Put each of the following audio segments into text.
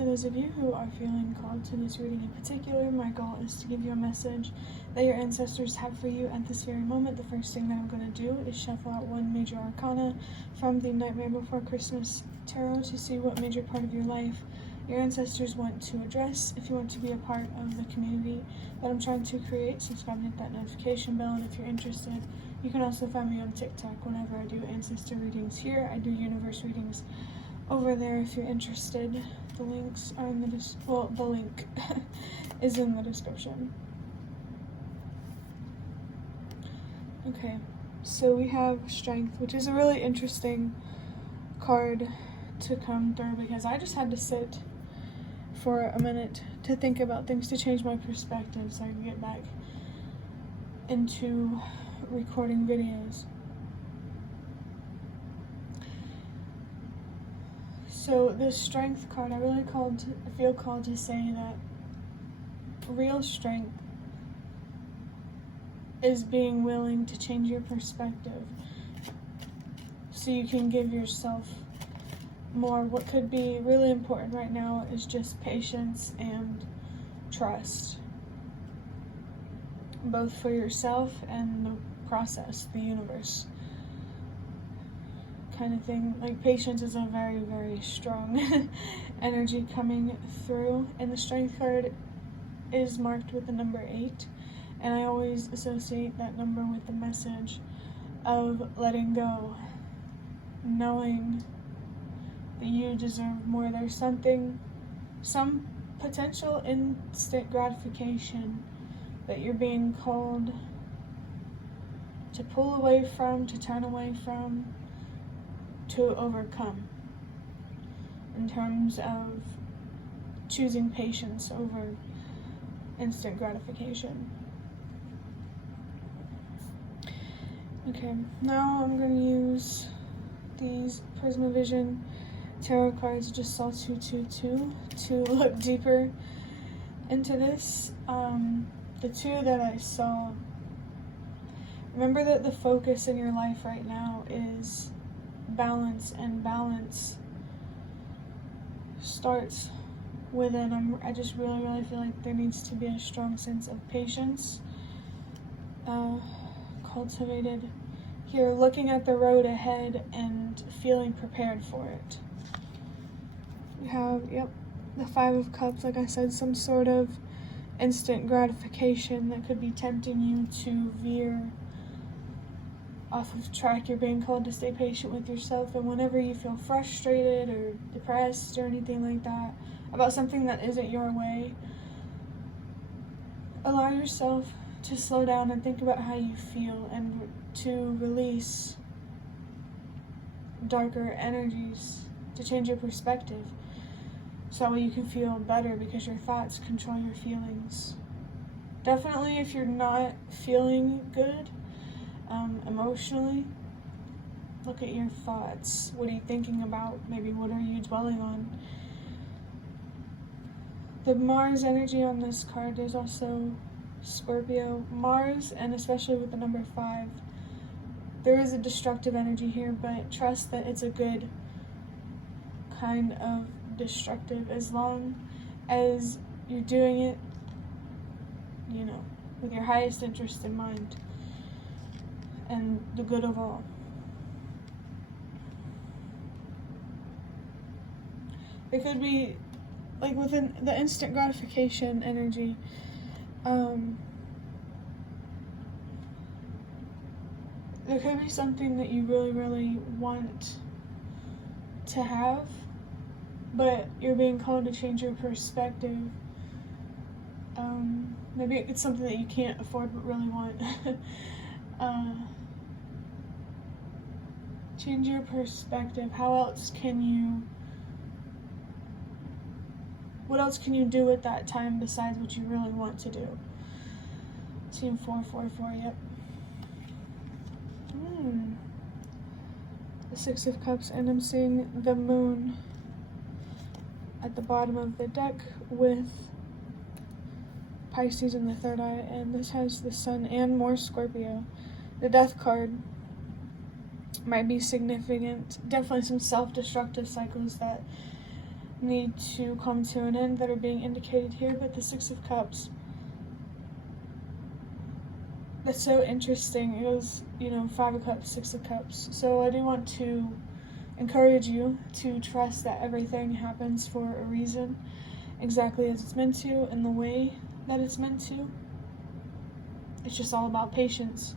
For those of you who are feeling called to this reading in particular, my goal is to give you a message that your ancestors have for you at this very moment. The first thing that I'm going to do is shuffle out one major arcana from the Nightmare Before Christmas Tarot to see what major part of your life your ancestors want to address. If you want to be a part of the community that I'm trying to create, subscribe and hit that notification bell. And if you're interested, you can also find me on TikTok whenever I do ancestor readings here. I do universe readings over there if you're interested. The links are in the the link is in the description. Okay, so we have Strength, which is a really interesting card to come through because I just had to sit for a minute to think about things, to change my perspective so I can get back into recording videos. So this Strength card, I feel called to say that real strength is being willing to change your perspective so you can give yourself more. What could be really important right now is just patience and trust, both for yourself and the process, the universe kind of thing. Like, patience is a very, very strong energy coming through, and the Strength card is marked with the number 8, and I always associate that number with the message of letting go, knowing that you deserve more. There's some potential instant gratification that you're being called to pull away from, to turn away from, to overcome, in terms of choosing patience over instant gratification. Okay, now I'm going to use these Prismavision tarot cards, just saw 222, to look deeper into this. The two that I saw, remember that the focus in your life right now is balance, and balance starts within. I just really, really feel like there needs to be a strong sense of patience cultivated here, looking at the road ahead and feeling prepared for it. We have, the 5 of Cups, like I said, some sort of instant gratification that could be tempting you to veer off of track. You're being called to stay patient with yourself, and whenever you feel frustrated or depressed or anything like that about something that isn't your way, allow yourself to slow down and think about how you feel, and to release darker energies, to change your perspective, so that way you can feel better, because your thoughts control your feelings. Definitely, if you're not feeling good emotionally, look at your thoughts. What are you thinking about? Maybe what are you dwelling on? The Mars energy on this card, there's also Scorpio, Mars, and especially with the number 5, there is a destructive energy here, but trust that it's a good kind of destructive, as long as you're doing it, with your highest interest in mind and the good of all. There could be, like, within the instant gratification energy, there could be something that you really, really want to have, but you're being called to change your perspective. Maybe it's something that you can't afford but really want. Change your perspective. What else can you do at that time besides what you really want to do? Team 444, yep. The 6 of Cups, and I'm seeing the Moon at the bottom of the deck with Pisces in the 3rd eye, and this has the Sun and more Scorpio. The Death card might be significant. Definitely some self-destructive cycles that need to come to an end that are being indicated here. But the Six of Cups, that's so interesting. It goes, 5 of Cups, 6 of Cups. So I do want to encourage you to trust that everything happens for a reason, exactly as it's meant to, in the way that it's meant to. It's just all about patience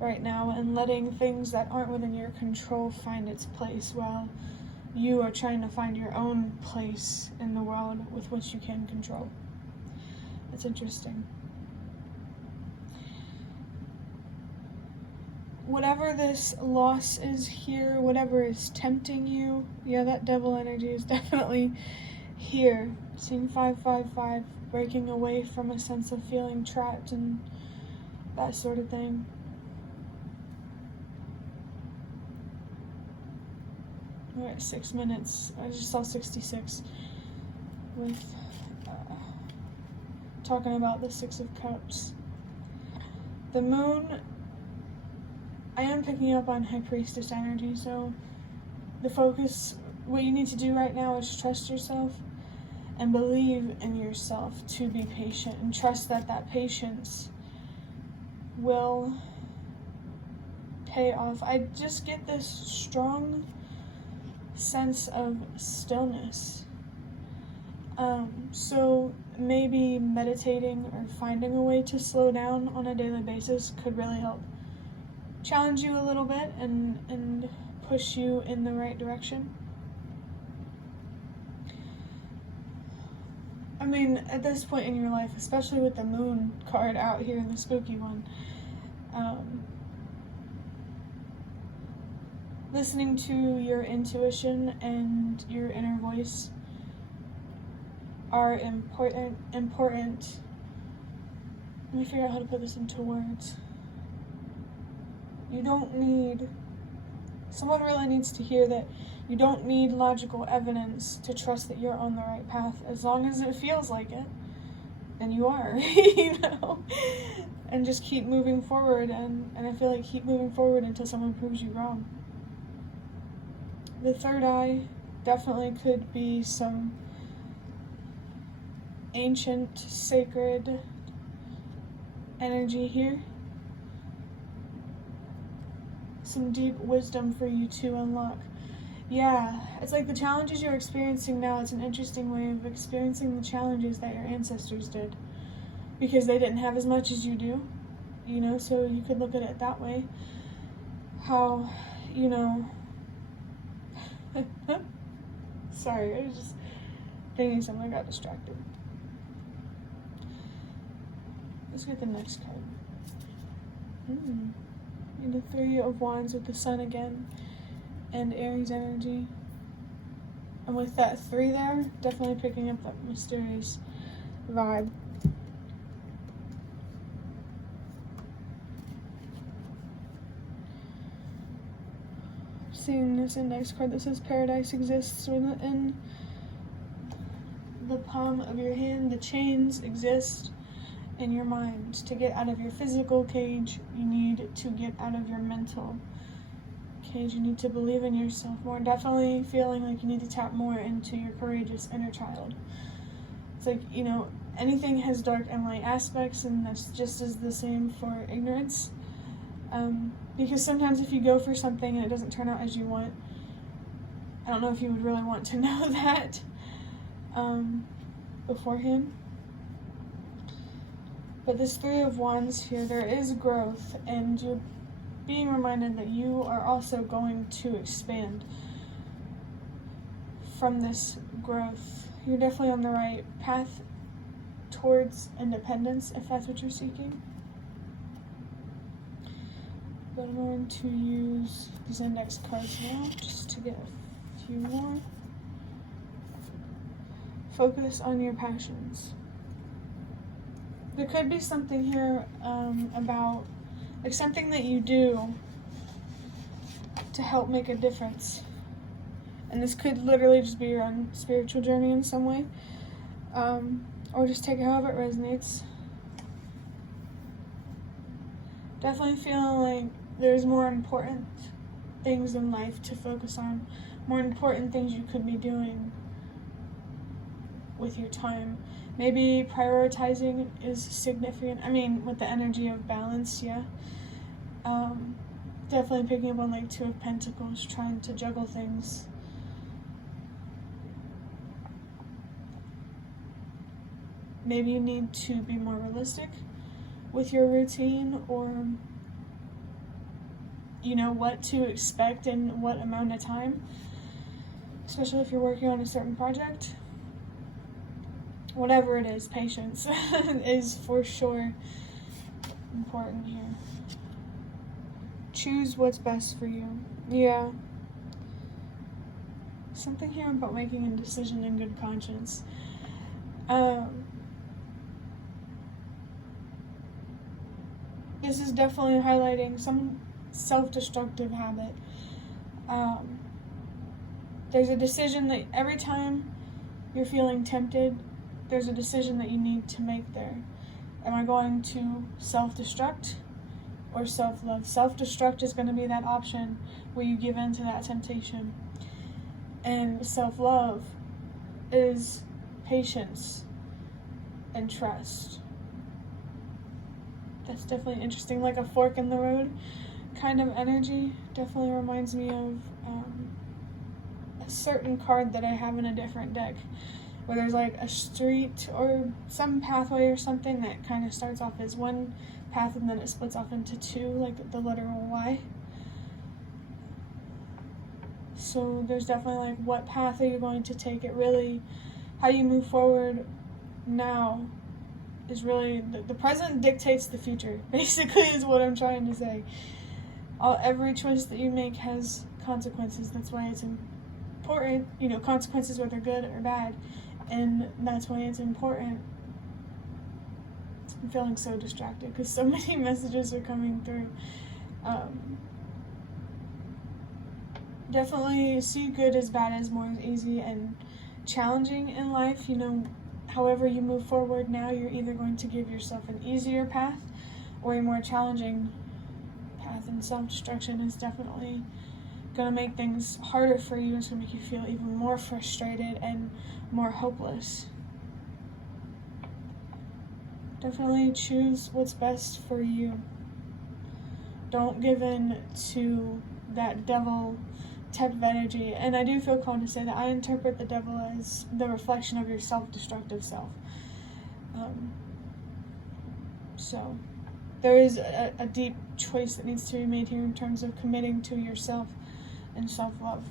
right now and letting things that aren't within your control find its place while you are trying to find your own place in the world with what you can control. It's interesting. Whatever this loss is here, whatever is tempting you, that devil energy is definitely here. Seeing 555, breaking away from a sense of feeling trapped and that sort of thing. We're at 6 minutes. I just saw 66 with talking about the Six of Cups. The moon, I am picking up on High Priestess energy, so the focus, what you need to do right now is trust yourself and believe in yourself to be patient, and trust that that patience will pay off. I just get this strong sense of stillness. So maybe meditating or finding a way to slow down on a daily basis could really help challenge you a little bit and push you in the right direction. I mean, at this point in your life, especially with the moon card out here, the spooky one, listening to your intuition and your inner voice are important. Let me figure out how to put this into words. You don't need, someone really needs to hear that you don't need logical evidence to trust that you're on the right path. As long as it feels like it, then you are, and just keep moving forward, and I feel like keep moving forward until someone proves you wrong. The third eye definitely could be some ancient, sacred energy here. Some deep wisdom for you to unlock. Yeah, it's like the challenges you're experiencing now, it's an interesting way of experiencing the challenges that your ancestors did. Because they didn't have as much as you do, so you could look at it that way. How, sorry, I was just thinking something, I got distracted. Let's get the next card. The Three of Wands with the Sun again, and Aries energy. And with that 3 there, definitely picking up that mysterious vibe. Seeing this index card that says Paradise exists within the palm of your hand. The chains exist in your mind. To get out of your physical cage, you need to get out of your mental cage. You need to believe in yourself more. Definitely feeling like you need to tap more into your courageous inner child. It's like, anything has dark and light aspects, and that's just as the same for ignorance. Because sometimes if you go for something and it doesn't turn out as you want, I don't know if you would really want to know that beforehand. But this 3 of Wands here, there is growth, and you're being reminded that you are also going to expand from this growth. You're definitely on the right path towards independence, if that's what you're seeking. But I'm going to use these index cards now, just to get a few more. Focus on your passions. There could be something here about, like, something that you do to help make a difference. And this could literally just be your own spiritual journey in some way. Or just take it however it resonates. Definitely feeling like there's more important things in life to focus on. More important things you could be doing with your time. Maybe prioritizing is significant. I mean, with the energy of balance, yeah. Definitely picking up on like Two of Pentacles, trying to juggle things. Maybe you need to be more realistic with your routine, or you know what to expect in what amount of time, especially if you're working on a certain project. Whatever it is, patience is for sure important here. Choose what's best for you. Yeah. Something here about making a decision in good conscience. This is definitely highlighting some self-destructive habit. There's a decision that every time you're feeling tempted, there's a decision that you need to make there. Am I going to self-destruct or self-love? Self-destruct is going to be that option where you give in to that temptation. And self-love is patience and trust. That's definitely interesting, like a fork in the road kind of energy. Definitely reminds me of a certain card that I have in a different deck, where there's like a street or some pathway or something that kind of starts off as one path and then it splits off into two, like the literal Y. So there's definitely like, what path are you going to take? It really, how you move forward now is really, the present dictates the future, basically, is what I'm trying to say. Every choice that you make has consequences. That's why it's important, you know, consequences whether good or bad. And that's why it's important. I'm feeling so distracted because so many messages are coming through. Definitely see good as bad as more as easy and challenging in life. You know, however you move forward now, you're either going to give yourself an easier path or a more challenging path. And self-destruction is definitely going to make things harder for you. It's going to make you feel even more frustrated and more hopeless. Definitely choose what's best for you. Don't give in to that devil type of energy. And I do feel called to say that I interpret the devil as the reflection of your self-destructive self. So there is a deep choice that needs to be made here in terms of committing to yourself and self-love.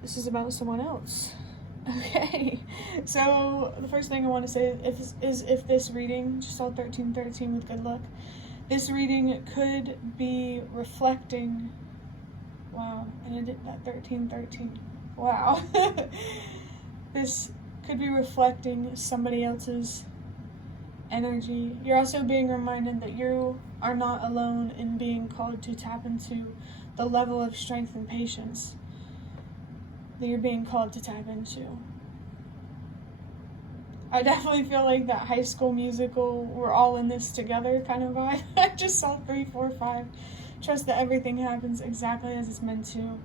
This is about someone else. Okay, so the first thing I want to say is if this reading, just all 1313 with good luck, this reading could be reflecting, wow, and I did that 1313, wow. This could be reflecting somebody else's energy. You're also being reminded that you are not alone in being called to tap into the level of strength and patience that you're being called to tap into. I definitely feel like that High School Musical, we're all in this together kind of vibe. I just saw 3, 4, 5. Trust that everything happens exactly as it's meant to,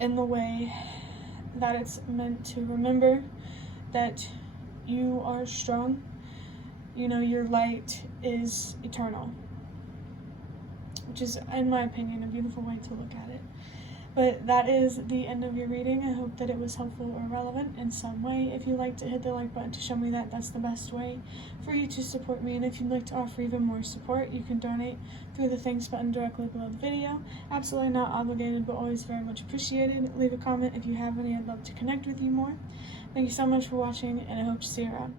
in the way that it's meant to. Remember that you are strong. You know, your light is eternal, which is, in my opinion, a beautiful way to look at it. But that is the end of your reading. I hope that it was helpful or relevant in some way. If you'd like to hit the like button to show me that, that's the best way for you to support me. And if you'd like to offer even more support, you can donate through the thanks button directly below the video. Absolutely not obligated, but always very much appreciated. Leave a comment if you have any. I'd love to connect with you more. Thank you so much for watching, and I hope to see you around.